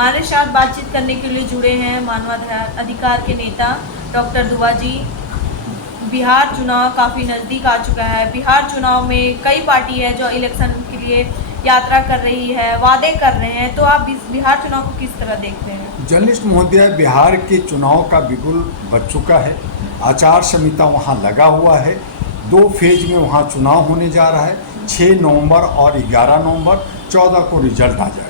हमारे साथ बातचीत करने के लिए जुड़े हैं मानवाधिकार के नेता डॉक्टर दुआ जी। बिहार चुनाव काफ़ी नज़दीक आ चुका है। बिहार चुनाव में कई पार्टी है जो इलेक्शन के लिए यात्रा कर रही है, वादे कर रहे हैं, तो आप इस बिहार चुनाव को किस तरह देखते हैं? जर्नलिस्ट महोदय, बिहार के चुनाव का बिगुल बज चुका है। आचार संहिता वहाँ लगा हुआ है। 2 फेज में वहाँ चुनाव होने जा रहा है। 6 नवंबर और 11 नवंबर, 14 को रिजल्ट आ जाएगा।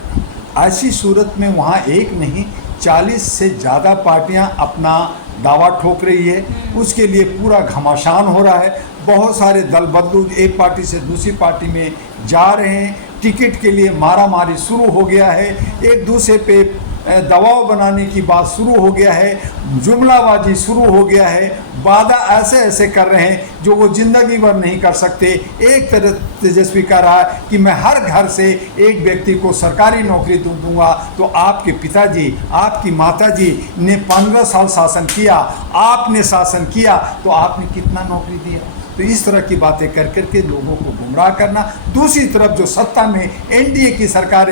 ऐसी सूरत में वहाँ एक नहीं 40 से ज़्यादा पार्टियां अपना दावा ठोक रही है। उसके लिए पूरा घमासान हो रहा है। बहुत सारे दल बदलू एक पार्टी से दूसरी पार्टी में जा रहे हैं। टिकट के लिए मारामारी शुरू हो गया है। एक दूसरे पे दबाव बनाने की बात शुरू हो गया है। जुमलाबाजी शुरू हो गया है। वादा ऐसे ऐसे कर रहे हैं जो वो ज़िंदगी भर नहीं कर सकते। एक तरह तेजस्वी कह रहा है कि मैं हर घर से एक व्यक्ति को सरकारी नौकरी दूंगा। तो आपके पिताजी, आपकी माताजी ने 15 साल शासन किया, आपने शासन किया, तो आपने कितना नौकरी दिया? तो इस तरह की बातें कर करके लोगों को गुमराह करना। दूसरी तरफ जो सत्ता में एनडीए की सरकार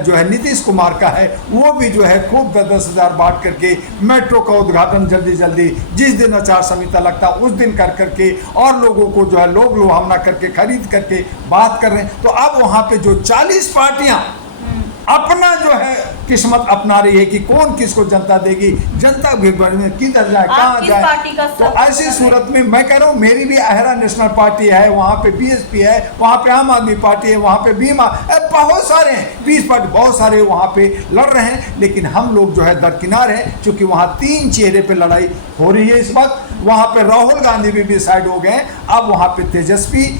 जो है नीतीश कुमार का है, वो भी जो है खूब 10-10 हज़ार बांट करके मेट्रो का उद्घाटन जल्दी जल्दी जिस दिन आचार संहिता लगता उस दिन कर करके और लोगों को जो है लोग लुभावना करके खरीद करके बात कर रहे हैं। तो अब वहाँ पे जो 40 पार्टियाँ अपना जो है किस्मत अपना रही है कि कौन किसको जनता देगी, जनता भी किधर जाए, कहाँ जाए। तो ऐसी सूरत में मैं कह रहा हूँ, मेरी भी अहरा नेशनल पार्टी है, वहाँ पे बीएसपी है, वहाँ पे आम आदमी पार्टी है, वहाँ पे बीमा, बहुत सारे हैं, 20 पार्टी बहुत सारे वहाँ पे लड़ रहे हैं। लेकिन हम लोग जो है दरकिनार हैं, क्योंकि वहाँ 3 चेहरे पे लड़ाई हो रही है इस वक्त। वहाँ पे राहुल गांधी भी डिसाइड हो गए। अब वहाँ पे तेजस्वी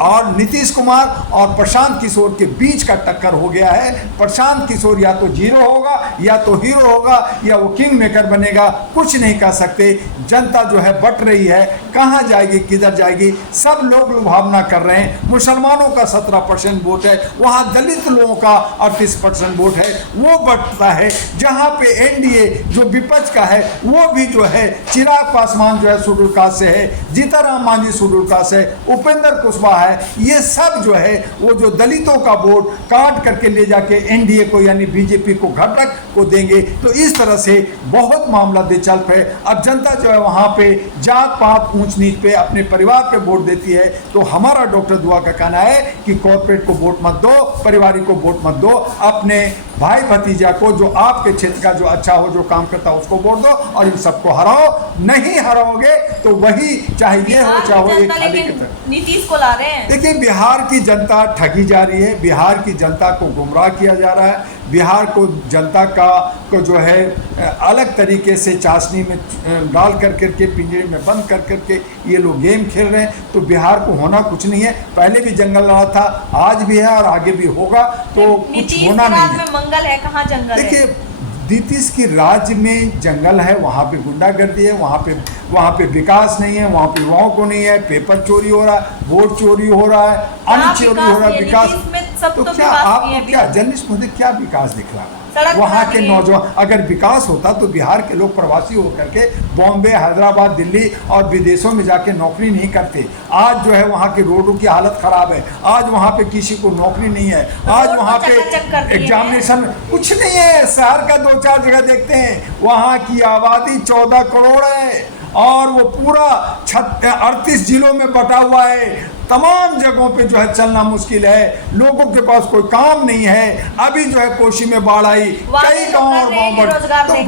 और नीतीश कुमार और प्रशांत किशोर के बीच का टक्कर हो गया है। प्रशांत किशोर या तो जीरो होगा या तो हीरो होगा या वो किंग मेकर बनेगा, कुछ नहीं कह सकते। जनता जो है बट रही है, कहाँ जाएगी, किधर जाएगी। सब लोग लुभावना कर रहे हैं। मुसलमानों का 17% वोट है, वहाँ दलित लोगों का 38% वोट है, वो बटता है। जहाँ पे एनडीए जो विपक्ष का है वो भी जो है चिराग पासवान जो है शेड्यूल कास्ट से है, जीताराम मांझी शेड्यूल कास्ट से, उपेंद्र कुशवाहा है। ये सब जो है वो जो दलितों का वोट काट करके ले जाके एनडीए को यानी बीजेपी को घटक को देंगे। तो इस तरह से बहुत मामला दिलचस्प है। अब जनता जो है वहाँ पे जात पात ऊंच नीच पे अपने परिवार पे वोट देती है। तो हमारा डॉक्टर दुआ का कहना है कि कॉर्पोरेट को वोट मत दो, पारिवारिक को वोट मत दो, अपने भाई भतीजा को जो आपके क्षेत्र का जो अच्छा हो, जो काम करता है उसको वोट दो और इन सबको हराओ। नहीं हराओगे तो वही चाहे ये हो चाहे वो एक खाली की तरह नीतीश को ला रहे हैं। देखिए, बिहार की जनता ठगी जा रही है। बिहार की जनता को गुमराह किया जा रहा है। बिहार को जनता को जो है अलग तरीके से चाशनी में डाल कर करके पिंजरे में बंद कर करके ये लोग गेम खेल रहे हैं। तो बिहार को होना कुछ नहीं है। पहले भी जंगल रहा था, आज भी है और आगे भी होगा। तो कुछ होना नहीं है। मंगल है, कहाँ जंगल है? देखिए, नीतीश की राज्य में जंगल है, वहाँ पे गुंडागर्दी है, वहाँ पे विकास नहीं है, वहाँ पे युवाओं को नहीं है, पेपर चोरी हो रहा है, वोट चोरी हो रहा है, अन्न चोरी हो रहा है। विकास तो क्या आपको क्या जर्नलिस्ट मुझे क्या विकास दिख रहा है? वहाँ के नौजवान, अगर विकास होता तो बिहार के लोग प्रवासी होकर के बॉम्बे, हैदराबाद, दिल्ली और विदेशों में जाके नौकरी नहीं करते। आज जो है वहाँ के रोडों की हालत खराब है, आज वहाँ पे किसी को नौकरी नहीं है, आज वहाँ पे एग्जामिनेशन कुछ नहीं है। शहर का 2-4 जगह देखते हैं, वहाँ की आबादी 14 करोड़ है और वो पूरा 38 जिलों में बटा हुआ है। तमाम जगहों पे जो है चलना मुश्किल है, लोगों के पास कोई काम नहीं है। अभी जो है कोशी में बाढ़ आई, कई गाँव और तो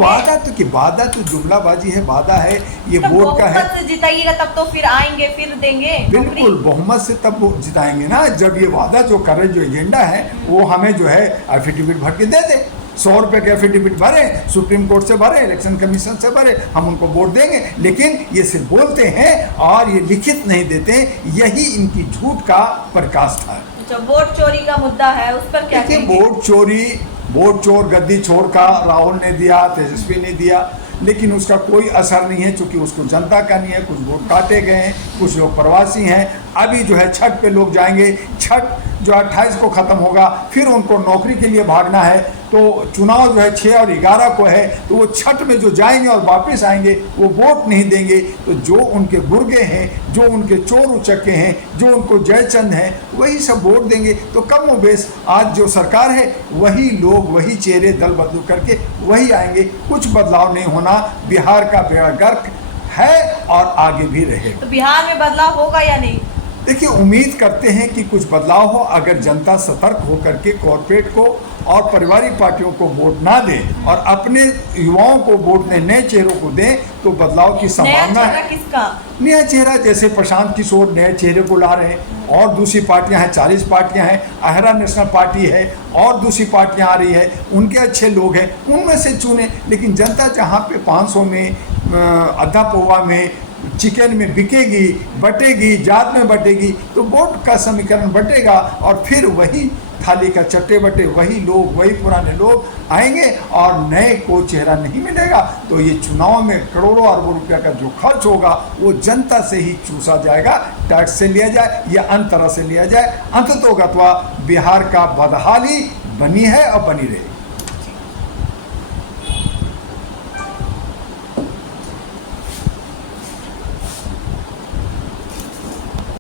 वादा तो जुमलाबाजी है, वादा है, ये वोट का है। जिताइएगा तब तो फिर आएंगे, फिर देंगे। बिल्कुल, बहुमत से तब वो जिताएंगे ना, जब ये वादा जो कर रहे जो एजेंडा है वो हमें जो है एफिडेविट भर के दे दे। 100 रुपये के एफिडेविट भरे, सुप्रीम कोर्ट से भरे, इलेक्शन कमीशन से भरे, हम उनको वोट देंगे। लेकिन ये सिर्फ बोलते हैं और ये लिखित नहीं देते। यही इनकी झूठ का पराकाष्ठा है। जो वोट चोरी का मुद्दा है उस पर क्या कहेंगे? वोट चोर गद्दी छोड़ का राहुल ने दिया, तेजस्वी ने दिया, लेकिन उसका कोई असर नहीं है, क्योंकि उसको जनता का नहीं है। कुछ वोट काटे गए हैं, कुछ लोग प्रवासी हैं। अभी जो है छठ पे लोग जाएंगे, छठ जो 28 को ख़त्म होगा, फिर उनको नौकरी के लिए भागना है। तो चुनाव जो है 6 और 11 को है, तो वो छठ में जो जाएंगे और वापस आएंगे वो वोट नहीं देंगे। तो जो उनके गुर्गे हैं, जो उनके चोर उचक्के हैं, जो उनको जयचंद हैं, वही सब वोट देंगे। तो कम व बेश आज जो सरकार है वही लोग, वही चेहरे दल बदलू करके वही आएंगे। कुछ बदलाव नहीं होना। बिहार का बेड़ा गर्क है और आगे भी रहेगा। तो बिहार में बदलाव होगा या नहीं? देखिए, उम्मीद करते हैं कि कुछ बदलाव हो। अगर जनता सतर्क होकर के कॉरपोरेट को और पारिवारिक पार्टियों को वोट ना दें और अपने युवाओं को वोट दें, नए चेहरों को दें, तो बदलाव की संभावना नया है। चेहरा किसका? नया चेहरा जैसे प्रशांत किशोर नए चेहरे को ला रहे हैं, और दूसरी पार्टियां हैं, 40 पार्टियां हैं, अहरा नेशनल पार्टी है और दूसरी पार्टियां आ रही है, उनके अच्छे लोग हैं, उनमें से चुने। लेकिन जनता जहां पे 500 में, आधा पौवा में, चिकन में बिकेगी, बटेगी, जात में बटेगी, तो वोट का समीकरण बटेगा और फिर वही थाली का चट्टे बटे वही लोग, वही पुराने लोग आएंगे और नए को चेहरा नहीं मिलेगा। तो ये चुनाव में करोड़ों अरबों रुपया का जो खर्च होगा वो जनता से ही चूसा जाएगा, टैक्स से लिया जाए या अन्य तरह से लिया जाए। अंततोगत्वा बिहार का बदहाली बनी है और बनी रहेगी।